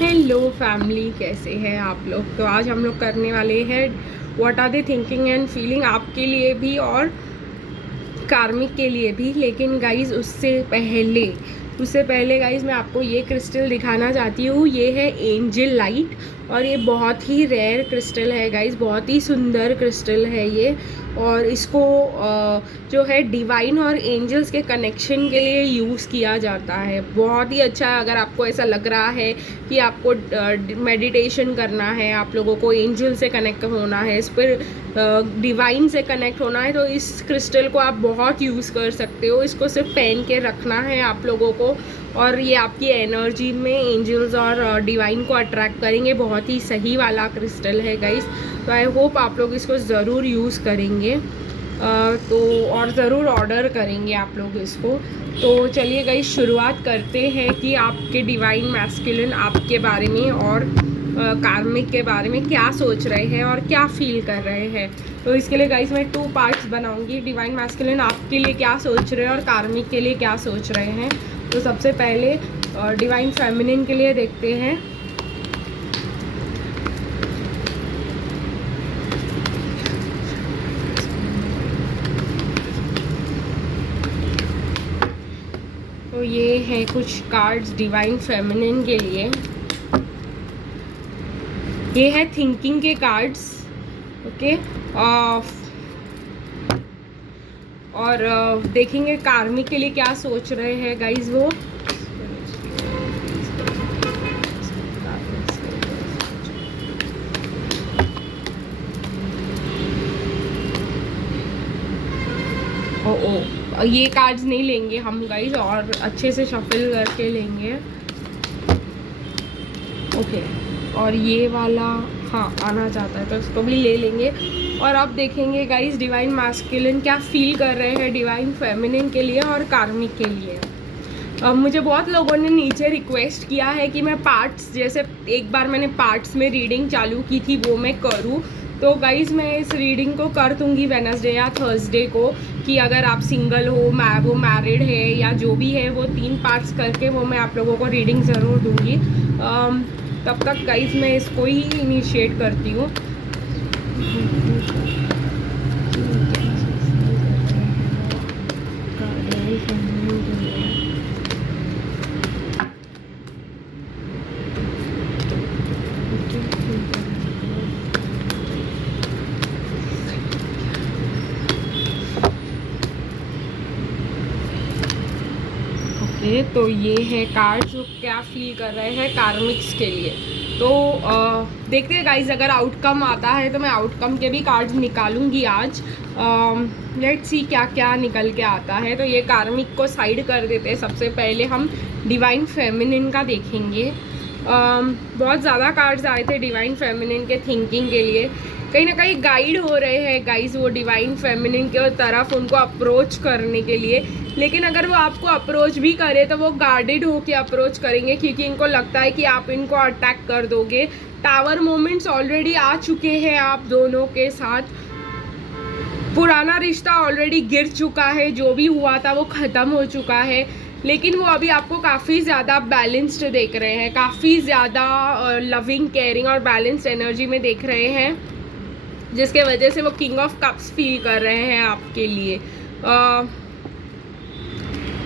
Hello family, कैसे हैं आप लोग। तो आज हम लोग करने वाले हैं what are they thinking and feeling, आपके लिए भी और कार्मिक के लिए भी। लेकिन गाइज उससे पहले गाइज मैं आपको ये क्रिस्टल दिखाना चाहती हूँ। ये है एंजल लाइट और ये बहुत ही रेयर क्रिस्टल है गाइज, बहुत ही सुंदर क्रिस्टल है ये। और इसको जो है डिवाइन और एंजल्स के कनेक्शन के लिए यूज़ किया जाता है। बहुत ही अच्छा है। अगर आपको ऐसा लग रहा है कि आपको मेडिटेशन करना है, आप लोगों को एंजल से कनेक्ट होना है, इस पर डिवाइन से कनेक्ट होना है, तो इस क्रिस्टल को आप बहुत यूज़ कर सकते हो। इसको सिर्फ पहन के रखना है आप लोगों को और ये आपकी एनर्जी में एंजल्स और डिवाइन को अट्रैक्ट करेंगे। बहुत ही सही वाला क्रिस्टल है गाइस। तो आई होप आप लोग इसको ज़रूर यूज़ करेंगे तो और ज़रूर ऑर्डर करेंगे आप लोग इसको। तो चलिए गाइस, शुरुआत करते हैं कि आपके डिवाइन मैस्कुलिन आपके बारे में और कार्मिक के बारे में क्या सोच रहे हैं और क्या फील कर रहे हैं। तो इसके लिए गाइस मैं 2 पार्ट्स बनाऊंगी। डिवाइन मैस्कुलिन आपके लिए क्या सोच रहे हैं और कार्मिक के लिए क्या सोच रहे हैं। तो सबसे पहले डिवाइन फेमिनिन के लिए देखते हैं। तो ये है कुछ कार्ड्स डिवाइन फेमिनिन के लिए। ये है थिंकिंग के कार्ड्स, ओके। और देखेंगे कार्मिक के लिए क्या सोच रहे हैं गाइज वो। ये कार्ड्स नहीं लेंगे हम गाइज, और अच्छे से शफल करके लेंगे। ओके, और ये वाला हाँ आना चाहता है तो इसको भी ले लेंगे। और अब देखेंगे गाइज डिवाइन मैस्कुलिन क्या फील कर रहे हैं डिवाइन फेमिनिन के लिए और कार्मिक के लिए। मुझे बहुत लोगों ने नीचे रिक्वेस्ट किया है कि मैं पार्ट्स, जैसे एक बार मैंने पार्ट्स में रीडिंग चालू की थी, वो मैं करूँ। तो गाइज़ मैं इस रीडिंग को कर दूँगी वेडनेसडे या थर्सडे को, कि अगर आप सिंगल हो, वो मैरिड है या जो भी है, वो 3 पार्ट्स करके वो मैं आप लोगों को रीडिंग ज़रूर दूँगी। तब तक गाइज़ मैं इसको ही इनिशिएट करती हूँ। तो ये है कार्ड्स जो क्या फील कर रहे हैं कार्मिक्स के लिए। तो देखते हैं गाइज, अगर आउटकम आता है तो मैं आउटकम के भी कार्ड्स निकालूंगी आज। लेट्स सी क्या क्या निकल के आता है। तो ये कार्मिक को साइड कर देते हैं। सबसे पहले हम डिवाइन फेमिनिन का देखेंगे। बहुत ज़्यादा कार्ड्स आए थे डिवाइन फेमिनिन के थिंकिंग के लिए। कहीं ना कहीं गाइड हो रहे हैं गाइज वो डिवाइन फेमिनिन के तरफ, उनको अप्रोच करने के लिए। लेकिन अगर वो आपको अप्रोच भी करे तो वो गार्डेड होके अप्रोच करेंगे, क्योंकि इनको लगता है कि आप इनको अटैक कर दोगे। टावर मोमेंट्स ऑलरेडी आ चुके हैं आप दोनों के साथ। पुराना रिश्ता ऑलरेडी गिर चुका है, जो भी हुआ था वो ख़त्म हो चुका है। लेकिन वो अभी आपको काफ़ी ज़्यादा बैलेंस्ड देख रहे हैं, काफ़ी ज़्यादा लविंग, केयरिंग और बैलेंस्ड एनर्जी में देख रहे हैं, जिसके वजह से वो किंग ऑफ कप्स फील कर रहे हैं आपके लिए।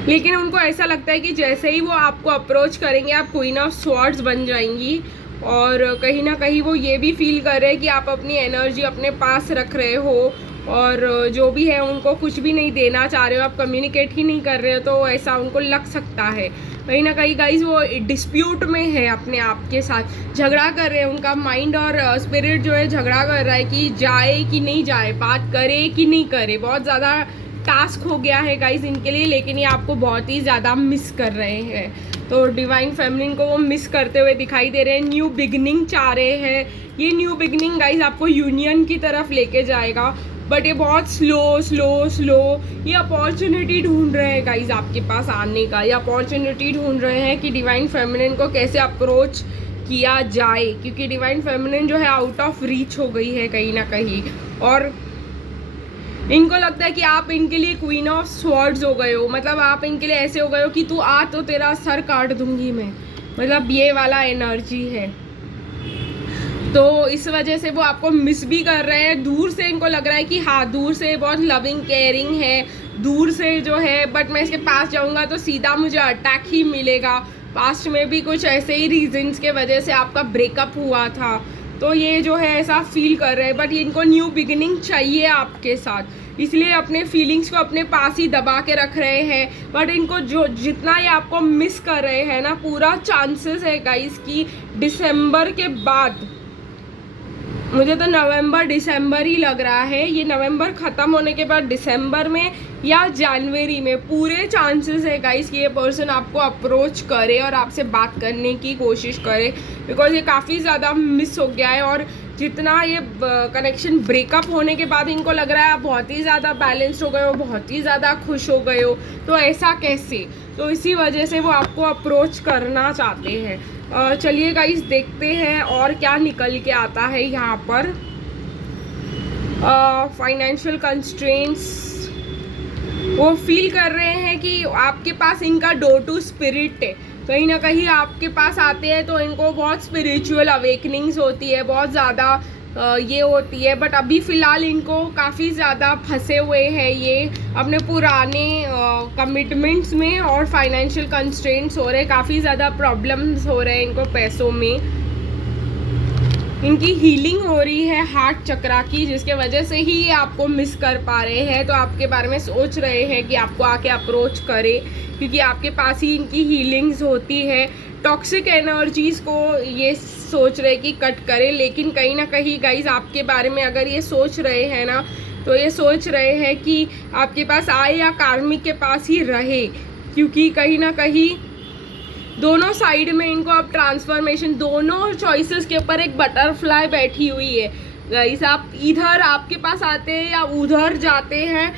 लेकिन उनको ऐसा लगता है कि जैसे ही वो आपको अप्रोच करेंगे आप क्वीन ऑफ स्वॉर्ड्स बन जाएंगी। और कहीं ना कहीं वो ये भी फील कर रहे हैं कि आप अपनी एनर्जी अपने पास रख रहे हो और जो भी है उनको कुछ भी नहीं देना चाह रहे हो, आप कम्युनिकेट ही नहीं कर रहे हो। तो ऐसा उनको लग सकता है। कहीं ना कहीं गाइज वो डिस्प्यूट में है, अपने आप के साथ झगड़ा कर रहे हैं। उनका माइंड और स्पिरिट जो है झगड़ा कर रहा है कि जाए कि नहीं जाए, बात करे कि नहीं करे। बहुत ज़्यादा टास्क हो गया है गाइज इनके लिए, लेकिन ये आपको बहुत ही ज़्यादा मिस कर रहे हैं। तो डिवाइन फेमिनिन को वो मिस करते हुए दिखाई दे रहे हैं। न्यू बिगनिंग चाह रहे हैं। ये न्यू बिगनिंग गाइज आपको यूनियन की तरफ लेके जाएगा, बट ये बहुत स्लो ये अपॉर्चुनिटी ढूंढ रहे हैं गाइज आपके पास आने का। ये अपॉर्चुनिटी ढूंढ रहे हैं कि डिवाइन फेमिनिन को कैसे अप्रोच किया जाए, क्योंकि डिवाइन फेमिनिन जो है आउट ऑफ रीच हो गई है कहीं ना कहीं। और इनको लगता है कि आप इनके लिए क्वीन ऑफ स्वॉर्ड्स हो गए हो। मतलब आप इनके लिए ऐसे हो गए हो कि तू आ तो तेरा सर काट दूंगी मैं। मतलब ये वाला एनर्जी है। तो इस वजह से वो आपको मिस भी कर रहे हैं। दूर से इनको लग रहा है कि हाँ, दूर से बहुत लविंग केयरिंग है, दूर से जो है, बट मैं इसके पास जाऊंगा तो सीधा मुझे अटैक ही मिलेगा। पास्ट में भी कुछ ऐसे ही रीजंस के वजह से आपका ब्रेकअप हुआ था, तो ये जो है ऐसा फील कर रहे हैं। बट इनको न्यू बिगिनिंग चाहिए आपके साथ, इसलिए अपने फीलिंग्स को अपने पास ही दबा के रख रहे हैं। बट इनको जो जितना ये आपको मिस कर रहे हैं ना, पूरा चांसेस है गाइस कि दिसंबर के बाद, मुझे तो नवंबर दिसंबर ही लग रहा है, ये नवंबर ख़त्म होने के बाद दिसंबर में या जनवरी में पूरे चांसेस है गाइस कि ये पर्सन आपको अप्रोच करे और आपसे बात करने की कोशिश करे, बिकॉज ये काफ़ी ज़्यादा मिस हो गया है। और जितना ये कनेक्शन ब्रेकअप होने के बाद इनको लग रहा है आप बहुत ही ज़्यादा बैलेंस्ड हो गए हो, बहुत ही ज़्यादा खुश हो गए हो, तो ऐसा कैसे? तो इसी वजह से वो आपको अप्रोच करना चाहते हैं। चलिए गाइस देखते हैं और क्या निकल के आता है यहाँ पर। फाइनेंशियल कंस्ट्रेंट्स, वो फील कर रहे हैं कि आपके पास इनका डोर टू स्पिरिट है, कहीं ना कहीं आपके पास आते हैं तो इनको बहुत स्पिरिचुअल अवेकनिंग्स होती है, बहुत ज़्यादा ये होती है। बट अभी फ़िलहाल इनको काफ़ी ज़्यादा फंसे हुए हैं ये अपने पुराने कमिटमेंट्स में, और फाइनेंशियल कंस्ट्रेंट्स हो रहे हैं, काफ़ी ज़्यादा प्रॉब्लम्स हो रहे हैं इनको पैसों में। इनकी हीलिंग हो रही है हार्ट चक्रा की, जिसके वजह से ही ये आपको मिस कर पा रहे हैं, तो आपके बारे में सोच रहे हैं कि आपको आके अप्रोच करे, क्योंकि आपके पास ही इनकी हीलिंग्स होती है। टॉक्सिक एनर्जीज़ को ये सोच रहे कि कट करे, लेकिन कहीं ना कहीं गाइज आपके बारे में अगर ये सोच रहे हैं ना, तो ये सोच रहे हैं कि आपके पास आए या कार्मिक के पास ही रहे, क्योंकि कहीं ना कहीं दोनों साइड में इनको अब ट्रांसफॉर्मेशन, दोनों चॉइसेस के ऊपर एक बटरफ्लाई बैठी हुई है गाइस। आप इधर आपके पास आते हैं या उधर जाते हैं,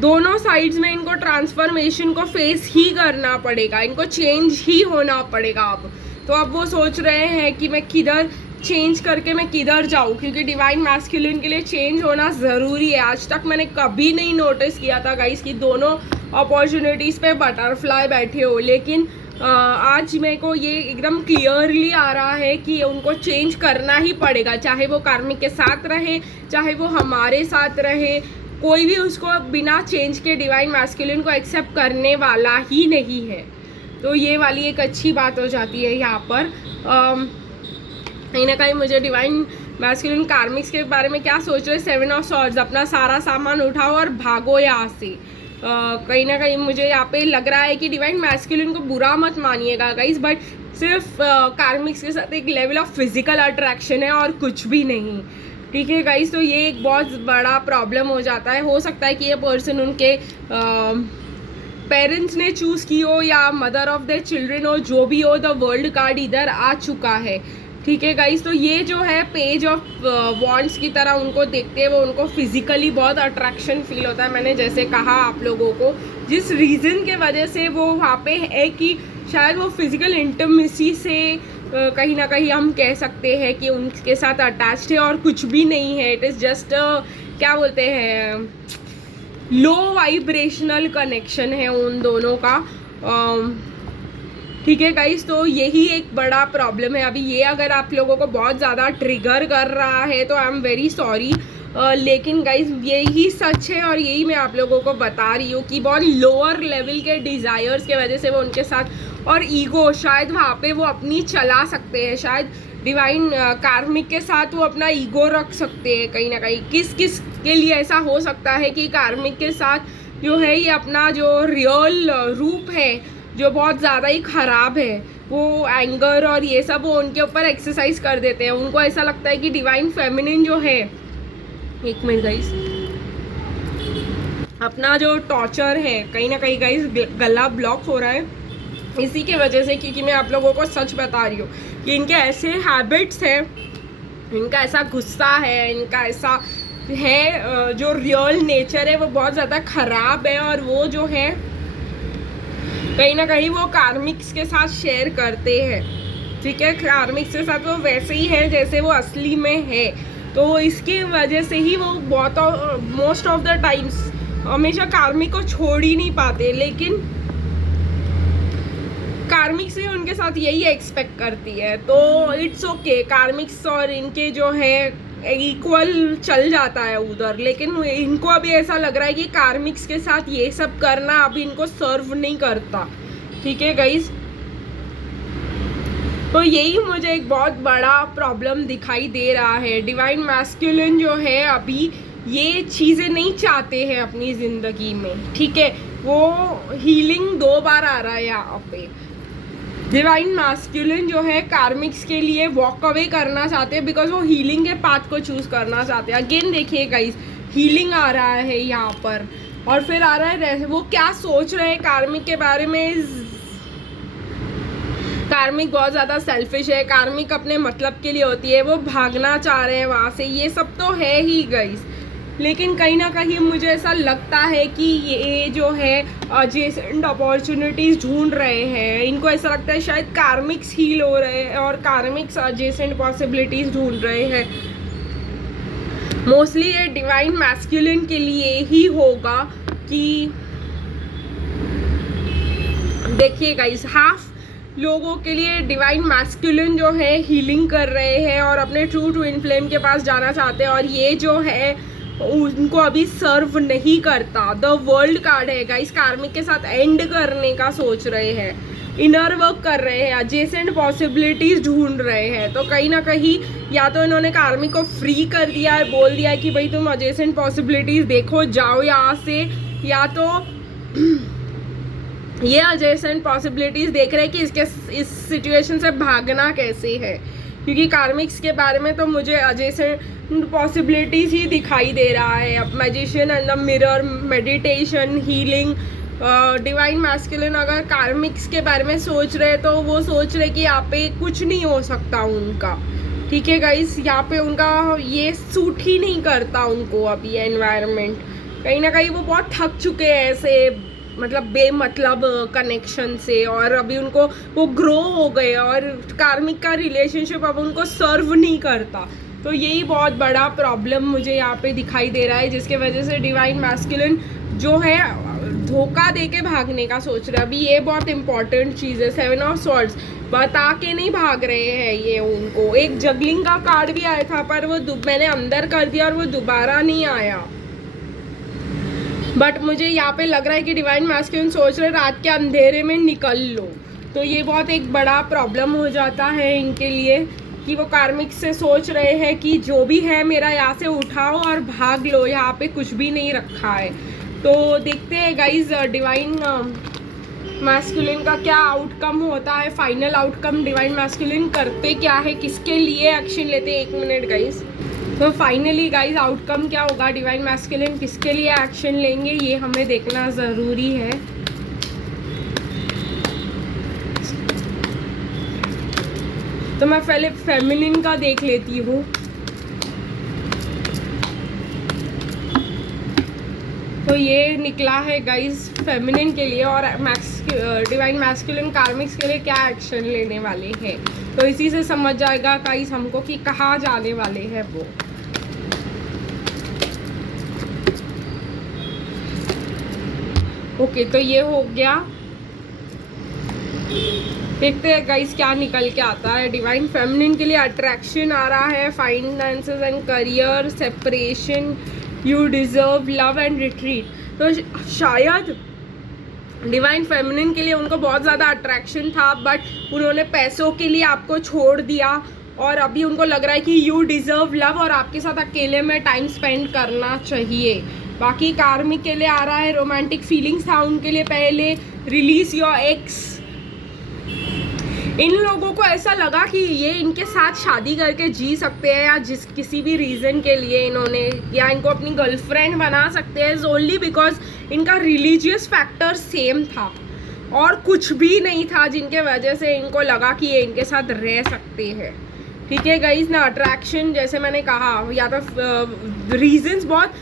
दोनों साइड्स में इनको ट्रांसफॉर्मेशन को फेस ही करना पड़ेगा, इनको चेंज ही होना पड़ेगा अब। तो अब वो सोच रहे हैं कि मैं किधर चेंज करके मैं किधर जाऊँ, क्योंकि डिवाइन मैस्कुलिन के लिए चेंज होना ज़रूरी है। आज तक मैंने कभी नहीं नोटिस किया था गाइस कि दोनों अपॉर्चुनिटीज़ पे बटरफ्लाई बैठे हो, लेकिन आज मेरे को ये एकदम क्लियरली आ रहा है कि उनको चेंज करना ही पड़ेगा, चाहे वो कार्मिक के साथ रहे, चाहे वो हमारे साथ रहे, कोई भी उसको बिना चेंज के डिवाइन मैस्कुलिन को एक्सेप्ट करने वाला ही नहीं है। तो ये वाली एक अच्छी बात हो जाती है यहाँ पर। कहीं ना कहीं मुझे डिवाइन मैस्कुलिन कार्मिक्स के बारे में क्या सोच रहे, 7 ऑफ सॉर्ड्स, अपना सारा सामान उठाओ और भागो यहाँ से। कहीं ना कहीं मुझे यहाँ पे लग रहा है कि डिवाइन मैस्कुलिन को बुरा मत मानिएगा गाइस, बट सिर्फ कार्मिक्स के साथ एक लेवल ऑफ फिजिकल अट्रैक्शन है और कुछ भी नहीं, ठीक है गाइस। तो ये एक बहुत बड़ा प्रॉब्लम हो जाता है। हो सकता है कि ये पर्सन उनके पेरेंट्स ने चूज़ की हो या मदर ऑफ देयर चिल्ड्रन हो, जो भी हो, द वर्ल्ड कार्ड इधर आ चुका है, ठीक है गाइस। तो ये जो है पेज ऑफ वॉन्ड्स की तरह उनको देखते हैं, वो उनको फिजिकली बहुत अट्रैक्शन फील होता है। मैंने जैसे कहा आप लोगों को, जिस रीज़न के वजह से वो वहाँ पे है कि शायद वो फिजिकल इंटीमेसी से कहीं ना कहीं हम कह सकते हैं कि उनके साथ अटैच्ड है और कुछ भी नहीं है। इट इज़ जस्ट क्या बोलते हैं, लो वाइब्रेशनल कनेक्शन है उन दोनों का, ठीक है गाइस। तो यही एक बड़ा प्रॉब्लम है अभी। ये अगर आप लोगों को बहुत ज़्यादा ट्रिगर कर रहा है तो आई एम वेरी सॉरी, लेकिन गाइस यही सच है और यही मैं आप लोगों को बता रही हूँ कि बहुत लोअर लेवल के डिज़ायर्स के वजह से वो उनके साथ, और ईगो शायद वहाँ पे वो अपनी चला सकते हैं, शायद डिवाइन कार्मिक के साथ वो अपना ईगो रख सकते हैं कहीं ना कहीं। किस किस के लिए ऐसा हो सकता है कि कार्मिक के साथ जो है ये अपना जो रियल रूप है, जो बहुत ज़्यादा ही ख़राब है, वो एंगर और ये सब वो उनके ऊपर एक्सरसाइज कर देते हैं। उनको ऐसा लगता है कि डिवाइन फेमिनिन जो है, एक मिनट गाइस, अपना जो टॉर्चर है, कहीं ना कहीं गाइस गला ब्लॉक हो रहा है इसी के वजह से, क्योंकि मैं आप लोगों को सच बता रही हूँ कि इनके ऐसे हैबिट्स हैं, इनका ऐसा गुस्सा है, इनका ऐसा है, जो रियल नेचर है वो बहुत ज़्यादा ख़राब है, और वो जो है कहीं ना कहीं वो कार्मिक्स के साथ शेयर करते हैं, ठीक है। कार्मिक्स के साथ वो वैसे ही है जैसे वो असली में है, तो इसकी वजह से ही वो बहुत मोस्ट ऑफ द टाइम्स हमेशा कार्मिक को छोड़ ही नहीं पाते। लेकिन कार्मिक्स भी उनके साथ यही एक्सपेक्ट करती है, तो इट्स ओके। कार्मिक्स और इनके जो है इक्वल चल जाता है उधर, लेकिन इनको अभी ऐसा लग रहा है कि कार्मिक्स के साथ ये सब करना अभी इनको सर्व नहीं करता। ठीक है गाइज, तो यही मुझे एक बहुत बड़ा प्रॉब्लम दिखाई दे रहा है। डिवाइन मैस्कुलिन जो है अभी ये चीज़ें नहीं चाहते हैं अपनी ज़िंदगी में। ठीक है, वो हीलिंग 2 बार आ रहा है यहाँ पे। डिवाइन मैस्कुलिन जो है कार्मिक्स के लिए वॉक अवे करना चाहते हैं बिकॉज वो हीलिंग के पाथ को चूज करना चाहते हैं। अगेन देखिए गाइस, हीलिंग आ रहा है यहाँ पर, और फिर आ रहा है वो क्या सोच रहे हैं कार्मिक के बारे में। कार्मिक बहुत ज़्यादा सेल्फिश है, कार्मिक अपने मतलब के लिए होती है, वो भागना चाह रहे हैं वहाँ से, ये सब तो है ही गाइस। लेकिन कहीं ना कहीं मुझे ऐसा लगता है कि ये जो है एडजेसेंट अपॉर्चुनिटीज़ ढूंढ रहे हैं। इनको ऐसा लगता है शायद कार्मिक्स हील हो रहे हैं और कार्मिक्स एडजेसेंट पॉसिबिलिटीज़ ढूंढ रहे हैं। मोस्टली ये डिवाइन मैस्कुलिन के लिए ही होगा कि देखिए गाइस, हाफ लोगों के लिए डिवाइन मैस्कुलिन जो है हीलिंग कर रहे हैं और अपने ट्रू ट्विन फ्लेम के पास जाना चाहते हैं, और ये जो है उनको अभी सर्व नहीं करता। द वर्ल्ड कार्ड है गाइस, कार्मिक के साथ एंड करने का सोच रहे हैं, इनर वर्क कर रहे हैं, एडजेसेंट पॉसिबिलिटीज ढूंढ रहे हैं। तो कहीं ना कहीं या तो इन्होंने कार्मिक को फ्री कर दिया है, बोल दिया है कि भाई तुम एडजेसेंट पॉसिबिलिटीज देखो, जाओ यहाँ से, या तो ये एडजेसेंट पॉसिबिलिटीज देख रहे हैं कि इस सिचुएशन से भागना कैसे है। क्योंकि कार्मिक्स के बारे में तो मुझे एडजेसेंट पॉसिबिलिटीज ही दिखाई दे रहा है। अब magician and the mirror, meditation, healing. Divine masculine अगर कार्मिक्स के बारे में सोच रहे तो वो सोच रहे कि यहाँ पे कुछ नहीं हो सकता उनका। ठीक है गाइस, यहाँ पे उनका ये सूट ही नहीं करता उनको अभी एनवायरनमेंट। कहीं ना कहीं वो बहुत थक चुके हैं ऐसे मतलब बेमतलब कनेक्शन से, और अभी उनको वो ग्रो हो गए और कार्मिक का रिलेशनशिप अब उनको सर्व नहीं करता। तो यही बहुत बड़ा प्रॉब्लम मुझे यहाँ पे दिखाई दे रहा है, जिसके वजह से डिवाइन मैस्कुलिन जो है धोखा दे के भागने का सोच रहे हैं। अभी ये बहुत इंपॉर्टेंट चीज़ है। 7 ऑफ स्वॉर्ड्स बता के नहीं भाग रहे हैं ये उनको। एक जगलिंग का कार्ड भी आया था पर वो मैंने अंदर कर दिया और वो दोबारा नहीं आया। बट मुझे यहाँ पे लग रहा है कि डिवाइन मैस्कुलिन सोच रहे रात के अंधेरे में निकल लो। तो ये बहुत एक बड़ा प्रॉब्लम हो जाता है इनके लिए कि वो कार्मिक से सोच रहे हैं कि जो भी है मेरा यहाँ से उठाओ और भाग लो, यहाँ पे कुछ भी नहीं रखा है। तो देखते हैं गाइज डिवाइन मैस्कुलिन का क्या आउटकम होता है, फाइनल आउटकम डिवाइन मैस्कुलिन करते क्या है, किसके लिए एक्शन लेते हैं। 1 मिनट गाइज। तो फाइनली गाइज आउटकम क्या होगा, डिवाइन मैस्कुलिन किसके लिए एक्शन लेंगे ये हमें देखना ज़रूरी है। तो मैं पहले फेमिनिन का देख लेती हूँ। तो ये निकला है गाइज फेमिनिन के लिए, और डिवाइन मैस्कुलिन कार्मिक्स के लिए क्या एक्शन लेने वाले हैं। तो इसी से समझ जाएगा गाइज हमको कि कहाँ जाने वाले हैं वो। ओके, तो ये हो गया। देखते हैं गाइस क्या निकल के आता है। डिवाइन फेमिनिन के लिए अट्रैक्शन आ रहा है, finances and career, separation, you deserve love and retreat. तो शायद डिवाइन फेमिनिन के लिए उनको बहुत ज़्यादा अट्रैक्शन था, बट उन्होंने पैसों के लिए आपको छोड़ दिया और अभी उनको लग रहा है कि यू डिजर्व लव और आपके साथ अकेले में टाइम स्पेंड करना चाहिए। बाकी कार्मिक के लिए आ रहा है रोमांटिक फीलिंग्स था उनके लिए पहले, रिलीज योर एक्स। इन लोगों को ऐसा लगा कि ये इनके साथ शादी करके जी सकते हैं, या किसी भी रीज़न के लिए इन्होंने, या इनको अपनी गर्लफ्रेंड बना सकते हैं ओनली बिकॉज इनका रिलीजियस फैक्टर सेम था और कुछ भी नहीं था जिनके वजह से इनको लगा कि ये इनके साथ रह सकते हैं। ठीक है गाइस ना, अट्रैक्शन जैसे मैंने कहा, या तो रीजंस बहुत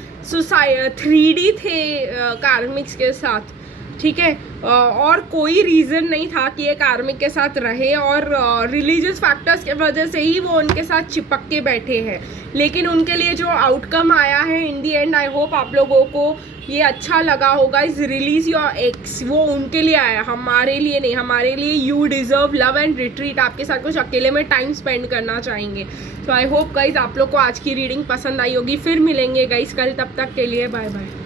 3D थे कार्मिक्स के साथ। ठीक है, और कोई रीज़न नहीं था कि ये कार्मिक के साथ रहे, और रिलीजियस फैक्टर्स की वजह से ही वो उनके साथ चिपक के बैठे हैं। लेकिन उनके लिए जो आउटकम आया है इन दी एंड, आई होप आप लोगों को ये अच्छा लगा होगा। इज रिलीज योर एक्स, वो उनके लिए आया, हमारे लिए नहीं। हमारे लिए you deserve love and retreat, आपके साथ कुछ अकेले में टाइम स्पेंड करना चाहेंगे। तो आई होप गाइज आप लोग को आज की रीडिंग पसंद आई होगी। फिर मिलेंगे गाइज कल, तब तक के लिए बाय बाय।